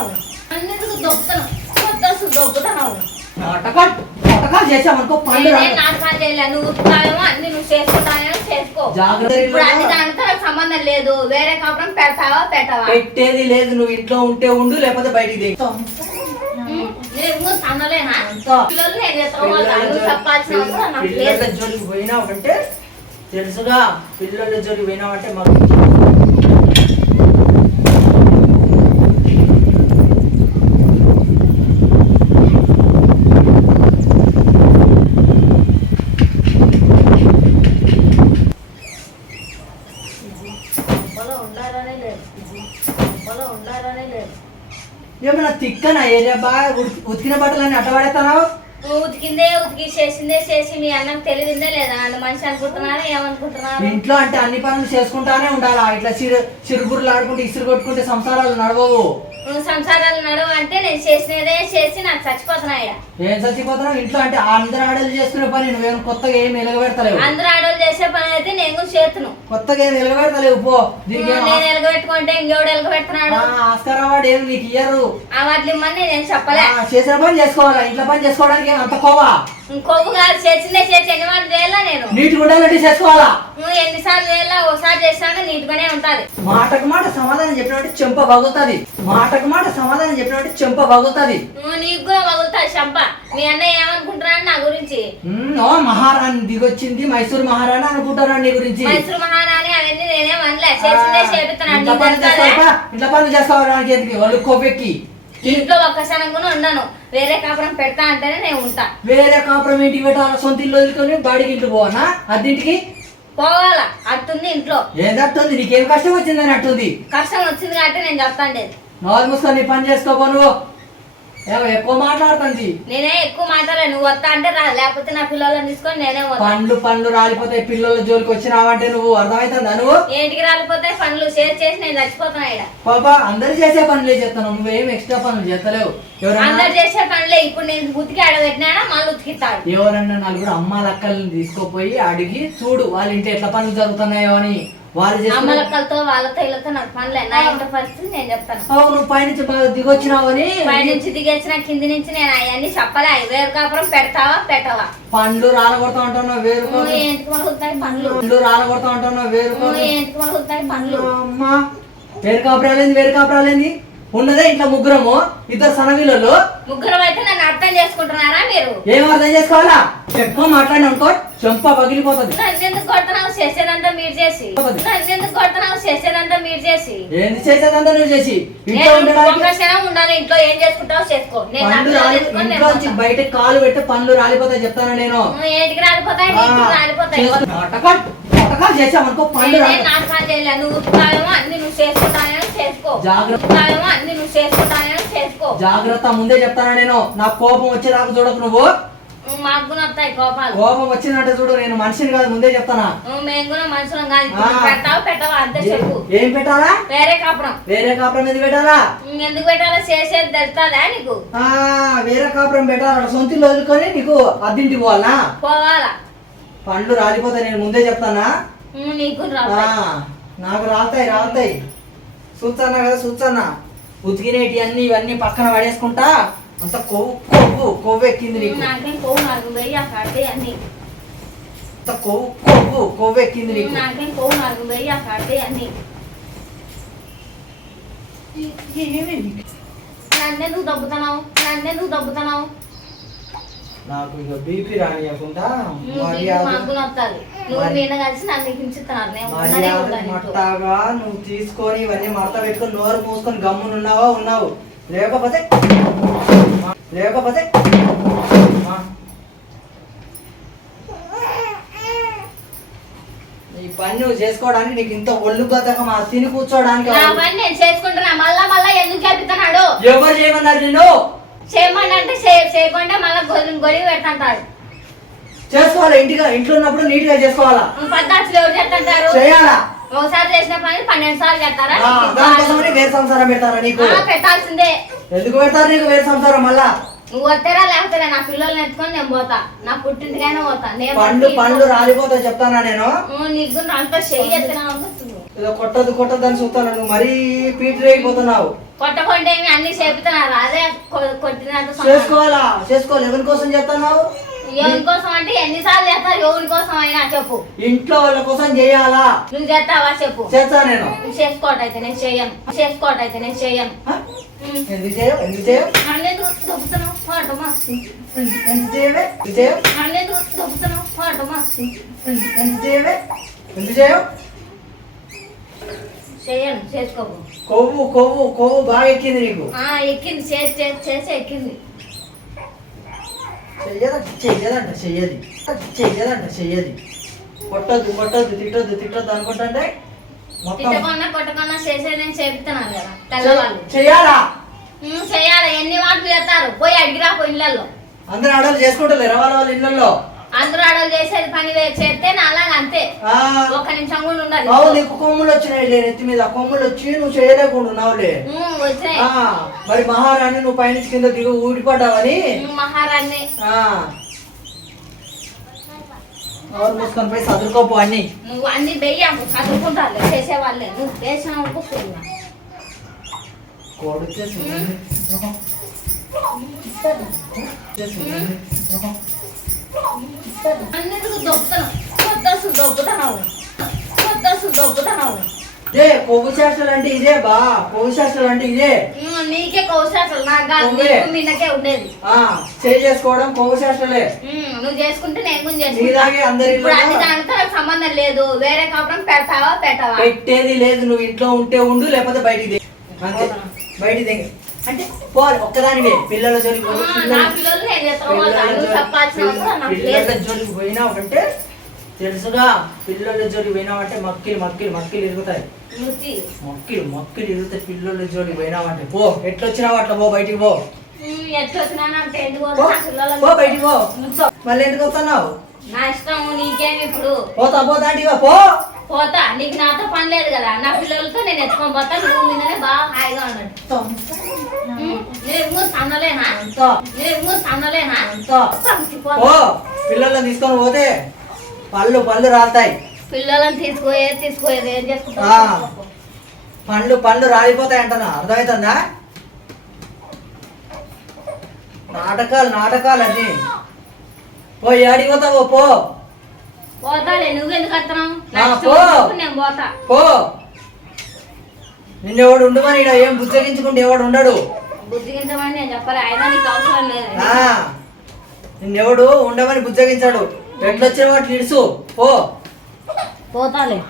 దొబ్బుతున్నావు. దొబ్బుతున్నావు. దొబ్బుతున్నావు సంబంధం లేదు. వేరే కాపురం పెడతావా పెట్టవా? పెట్టేది లేదు. నువ్వు ఇంట్లో ఉంటే ఉండు లేకపోతే బయటికి. పిల్లలు జోలికి పోయినావంటే తెలుసుగా. పిల్లల జోలికి పోయినావంటే మాకు ఏమైనా ఉండాలనే తిక్కనా ఏరియా? బాగా ఉతికి- ఉతికిన బట్టలన్నీ అట్టబడేస్తానావు నువ్వు ఉతికిందే ఉతికి చేసిందే చేసి మీ అన్నం తెలివిందే లేదా? నన్ను మనిషి అనుకుంటున్నారా ఏమనుకుంటున్నారు? ఇంట్లో అంటే అన్ని పనులు చేసుకుంటానే ఉండాలా? ఇట్లా చిరు చిరుగురులు ఆడుకుంటే ఇసురు కొట్టుకుంటే సంసారాలు నడవవు. నువ్వు సంసారాలు నడవ అంటే నేను చేసినదే చేసి నాకు చచ్చిపోతున్నాయి ఏం చచ్చిపోతున్నావు? ఇంట్లో అంటే అందరు ఆడలు చేసుకునే పని నువ్వేం కొత్తగా ఏం ఎలగబెడతలేవు. అందరూ ఆడవాళ్ళు చేసే పని అయితే నేను కూడా చేతును. కొత్తగా ఏం ఎలగబెడతలేవు పో. దీనికి ఏం నేను ఎలగబెట్టుకుంటే ఇంకెవడు ఎలగబెడుతున్నాడు? ఆస్కార్ అవార్డు ఏమి నీకు ఇయ్యరు. ఆ వాటిని ఇమ్మని నేను చెప్పలే. ఆ, చేసిన పని చేసుకోవాలా? ఇంట్లో పని చేసుకోవడానికి ఏం అంత కోవా? ఇంకొవ్వు కాదు ఎన్ని వాళ్ళు వేయాలా నేను? నీటిగా ఉండాలంటే చేసుకోవాలా? నువ్వు ఎన్నిసార్లు వేయాలా ఒకసారి చేసినాక నీట్గానే ఉంటది. మాటకు మాట సమాధానం చెప్పినట్టు చెంప బగులుతుంది. మాటకు మాట సమాధానం చెప్పినట్టు చెంప బగులుతుంది. నువ్వు నీకు కూడా వగులుతాయి చంప. మీ అన్నయ్య ఏమనుకుంటున్నాడు నా గురించి? ఉమ్, ఓ మహారాణి దిగొచ్చింది మైసూర్ మహారాణి అనుకుంటున్నాను నీ గురించి. మైసూరు మహారాణి అవన్నీ నేనేం అనలే. చేసిందే చేపిస్తున్నాను ఇంట్లో నీకు పనులు తెలుసా? చేసుకోవాలా? ఇంట్లో పనులు చేసుకోవడానికి ఎందుకు? వాళ్ళు కోపెక్కి ఇంట్లో ఒక్కసారి కూడా ఉండను. వేరే కాపురం పెడతా అంటేనే నేను ఉంటా. వేరే కాపురం ఇంటికి పెట్టాలా సొంత ఇల్లు వదులుకొని బాడికి ఇంటికి పోవనా అద్దింటికి పోవాలా. అట్టుంది ఇంట్లో. ఏదట్టుంది నీకేం కష్టం వచ్చిందని అట్టుంది కష్టం వచ్చింది కాబట్టి నేను చెప్తాండేది. నోరు మూసుకొని నీ పని చేసుకోపో నువ్వు. ఎక్కువ మాట్లాడుతుంది. నేనే ఎక్కువ మాట్లాడలే నువ్వు వస్తా అంటే రా లేకపోతే నా పిల్లలను తీసుకొని నేనే పండ్లు పండ్లు రాలిపోతాయి పిల్లల జోలికి వచ్చినావంటే నువ్వు అర్థమవుతుందా నువ్వు? ఏంటికి రాలిపోతే పనులు షేర్ చేసి నేను చచ్చిపోతున్నా పాపా అందరు చేసే పనులే చేస్తాను నువ్వేం ఎక్స్ట్రా పనులు చేస్తలేవు. అందరు చేసే పనులే ఇప్పుడు నేను ఉతికి ఆడబెట్టినా మళ్ళీ ఉతికిస్తాడు. ఎవరన్నా నలుగురు అమ్మాల అక్కల్ని తీసుకుపోయి అడిగి చూడు వాళ్ళ ఇంట్లో ఎట్లా పనులు జరుగుతున్నాయో అని. అమ్మలక్కలతో వాళ్ళతో వీళ్ళతో నాకు పనులే. నా ఇంటి పరిస్థితి నేను చెప్తాను. అవును నువ్వు పైనుంచి బాగా దిగొచ్చినావని పైనుంచి దిగేసిన కింది నుంచి నేను అవన్నీ చెప్పలే. వేరు కాపురం పెడతావా? పెట్టవా? పండ్లు రాలగొడతా ఉంటున్నావు వేరు నువ్వు ఏంటికి మగులుతాయి పనులు పండ్లు రాలగొడతా ఉంటున్నావు వేరు నువ్వు ఏంటికి మగులుతాయి పనులు అమ్మా వేరు కాపురాలేంది వేరు కాపురాలేంది? ఉన్నదే ఇంట్లో ముగ్గురము ఇద్దరు సనవిలలో ముగ్గురు అయితే నన్ను అర్థం చేసుకుంటున్నారా మీరు? ఏం అర్థం చేసుకోవాలా? ఎక్కువ మాట్లాడిన అనుకో చెంప పగిలిపోతుంది. నన్ను ఎందుకు కొడుతున్నావు చేసేదంతా మీరు చేసి? నన్ను ఎందుకు కొడుతున్నావు చేసేదంతా మీరు చేసి? ఏంది చేసేదంతా నువ్వు చేసి? ఇంట్లో ఉండడానికి ఉండాలి ఇంట్లో ఏం చేసుకుంటావో చేసుకో. నేను నా పండ్లు పిల్లలు రాలి ఎత్తుకొని నేను ఇంట్లో నుంచి పోతా. బయట కాలు పెడితే పండ్లు రాలిపోతాయి చెప్తాను నేను? నువ్వు ఏంటికి రాలిపోతాయి రాలిపోతాయి. చేస్తా- నాటకాలు నాటకాలు చేసామనుకో పండ్లు నేనే రాలి నాటకాలు చేయలే. నువ్వు ఉతుకుతావేమో అన్ని నువ్వు చేసుకుంటావేమో చేసుకో. జాగ్రత్త. ఉతుకుతావేమో అన్ని నువ్వు చేసుకుంటావేమో చేసుకో. జాగ్రత్త ముందే చెప్తాను నేను? నాకు కోపం వచ్చేదాకా చూడకు నువ్వు. మాకు కూడా వస్తాయి కోపాలు. కోపం వచ్చినట్టు చూడు నేను మనిషిని కాదు ముందే చెప్తానా? మేము కూడా మనుషులం కాదు. ఇప్పుడు పెట్టవా అంతే చెప్పు. ఏం పెట్టాలా? వేరే కాపురం. వేరే కాపురం ఎందుకు పెట్టాలా? ఎందుకు పెట్టాలో? చేసేది తెలుస్తుందా నీకు? వేరే కాపురం పెట్టాలా? సొంత ఇల్లు వదులుకొని నీకు అద్దింటికి పోవాలా? పోవాలా. పండ్లు రాలిపోతాయి నేను ముందే చెప్తానా? నీకు నాకు రాలుతాయి రాలుతాయి. చూస్తానా కదా చూస్తానా? ఉతికినేటి అన్ని ఇవన్నీ పక్కన పడేసుకుంటా? అంత కొవ్వు కొవ్వు కొవ్వు ఎక్కింది నీకు. నాకేం పోవు నాకు వెయ్యి ఆ కడితే అన్ని. అంత కొవ్వు కొవ్వు కొవ్వు ఎక్కింది నీకు ఆ కడితే అన్ని. నన్నెందుకు దబ్బుతున్నావు? దబ్బుతున్నావు? నాకు ఇక బీపీ రానియకుండా నువ్వు నువ్వు నన్ను. మట్టాగా నువ్వు తీసుకొని ఇవన్నీ మడత పెట్టుకొని నోరు మూసుకొని గమ్మున ఉన్నావా ఉన్నావు. లేకపోతే లేకపోతే. ఈ పని నువ్వు చేసుకోవడానికి నీకు ఇంత ఒళ్ళు బద్దకం ఆ తిని కూర్చోడానికి నా పని నేను చేసుకుంటున్నా. మళ్ళా మళ్ళా ఎందుకు చెప్తున్నాడు ఎవరు చేయమన్నారు నేను చేయమంటే అంటే చే- చేయకుండా మళ్ళా గొడవ గొడవ పెడతాంటాడు. చేసుకోవాలా? ఇంటిగా ఇంట్లో ఉన్నప్పుడు నీట్గా చేసుకోవాలా పద్దాచులు ఎవరు చేస్తుంటారు? చేయాలా? ఒకసారి చేసిన పని పన్నెండు సార్లు చేస్తారా? దానికోసమని వేరే సంసారం పెడతారా నీకు? పెట్టాల్సిందే. ఎందుకు పెడతారు నీకు వేరే సంసారం మళ్ళా? నువ్వు వస్తారా లేకపోతే నా పిల్లల్ని ఎత్తుకొని నేను పోతా. నా పుట్టింటికైనా పోతా. నేను పండ్లు బతికి- పండ్లు రాలిపోతా చెప్తానా నేను? నీకు అంత చెయ్యి ఎత్తినా ఏదో కొట్టదు కొట్టదు అని చూస్తాను నువ్వు? మరీ పీటి రేగిపోతున్నావు కొట్టకుండా అన్ని చేపుతున్నారు అదే కొ- కొట్టినట్టు సమానం. చేసుకోవాలా? చేసుకోవాలి. ఎవరి కోసం చేస్తున్నావు? ఎవరి కోసం అంటే ఎన్నిసార్లు చేస్తారు ఎవరి కోసం అయినా చెప్పు. ఇంట్లో వాళ్ళ కోసం చేయాలా? నువ్వు చేస్తావా? చెప్పు. చేస్తా నేను. చేసుకోవటైతే నేను చెయ్యను చేసుకోవటైతే నేను? ఉమ్. ఎందుకు చేయవు? ఎందుకు చేయవు? అన్నెందుకు దొబ్బుతున్నావు? పాటమా ఎందుకు చేయవే? ఎందుకు చేయవు? అన్నెందుకు దొబ్బుతున్నావు? పాటమా ఎందుకు చేయవే? ఎందుకు చేయవు? చెయ్యను చేసుకోకు. కొవ్వు కొవ్వు కొవ్వు బాగా ఎక్కింది నీకు. ఆ, ఎక్కింది చేసి చేసి చేసి ఎక్కింది. చెయ్యదంట చెయ్యదంట చెయ్యది. చెయ్యదంట చెయ్యది. కొట్టద్దు కొట్టద్దు తిట్టద్దు తిట్టద్దు అనుకుంటుంటే మొత్తం తిట్టకుండా కొట్టకుండా చేసేది నేను చేపిస్తున్నాను కదా తెల్లవాళ్ళు. చెయ్యాలా? ఉమ్, చెయ్యాలి? ఎన్ని వాటిలు చేస్తారు పోయి అడిగిరా పోయి ఇళ్ళల్లో. అందరు ఆడలు చేసుకుంటారు వాళ్ళ ఇళ్ళల్లో? అందరూ ఆడలు చేసేది పని చేస్తే నా అలాగ ఒక్క నిమిషం కూడా ఉండదు అవు నీకు కొమ్ములు వచ్చినాయి లే నెత్తి మీద. కొమ్ములు వచ్చి నువ్వు చేయలేకుండా ఉన్నావులే ఉమ్, వచ్చినాయి. ఆ, మరి మహారాణి నువ్వు పైనుంచి కింద దిగు ఊడిపడ్డావని. మహారాణి. ఆ. మూసుకొని పోయి చదువుకోపు అన్ని. నువ్వు అన్ని వెయ్యాము చదువుకుంటారులే చేసేవాళ్ళే. నువ్వు కొడితే అన్నిటికి దొబ్బుతున్నావు దొబ్బుతున్నావు కొవ్వు చేష్టలు అంటే ఇదే బా. కొవ్వు అంటే ఇదే. నీకే కౌశాసలు నాకు కాదు నువ్వే. నీకు మీనకే ఉండేది. చేయి చేసుకోవడం కొవ్వు నువ్వు చేసుకుంటే నేను కూడా దానితో సంబంధం లేదు. వేరే కాపురం పెడతావా పెట్టవా? పెట్టేది లేదు. నువ్వు ఇంట్లో ఉంటే ఉండు లేకపోతే బయటికి. అంతే. బయటికి దిగు. అంటే పోవాలి ఒక్కదానివే. పిల్లల జోలికి పోయి ఆ, తెలుసుగా పిల్లల జోలికి పోయినావంటే మక్కిలు మక్కిలు మక్కిలు ఇరుగుతాయి. మక్కిలు మక్కిలు ఇరుగుతాయి పిల్లల జోలికి పోయినావంటే. పో ఎట్లొచ్చినావు అట్లా పో బయటికి పో. ఎట్లా వచ్చినానంటే ఎందుకు పో, బయటికి పో. కూర్చో. మళ్ళీ ఎందుకు వస్తున్నావు? నా ఇష్టం నీకేమి ఇప్పుడు? పోతా పోతా అంటివా పో. పోతా. నీకు నాతో పని లేదు కదా. నా పిల్లలతో నేను ఎత్తుకొని పోతా. నువ్వు మీదనే బాగా హాయిగా ఉన్నట్టు నేను మూడు తన్నలేనా అంతా నేను మూడు తన్నలేనా అంతా పంచిపో. ఓ పిల్లల్ని తీసుకొని పోతే పళ్ళు పళ్ళు రాలుతాయి. పిల్లలను తీసుకుపోయే తీసుకుపోయేది ఏం. చేసుకుంటా పండ్లు పండ్లు రాలిపోతాయి అంటున్నా అర్థమవుతుందా నాటకాలు నాటకాలు అన్ని పో ఏడికి పోతావో? పో. పోతాలే నువ్వెందుకు వస్తున్నావు? పో. వచ్చినప్పుడు నేను పోతా. పో. నిన్నెవడు ఉండమని ఏం బుజ్జగించుకుంటే ఎవడు ఉండడు. బుద్ధిగించమని నేను చెప్పలే అయినా నీకు అవసరం లేదు. ఆ. నిన్నెవడు ఉండమని బుజ్జగించాడు. ఎట్లొచ్చిన వాటి ఇడుసు. పో. పోతాలే.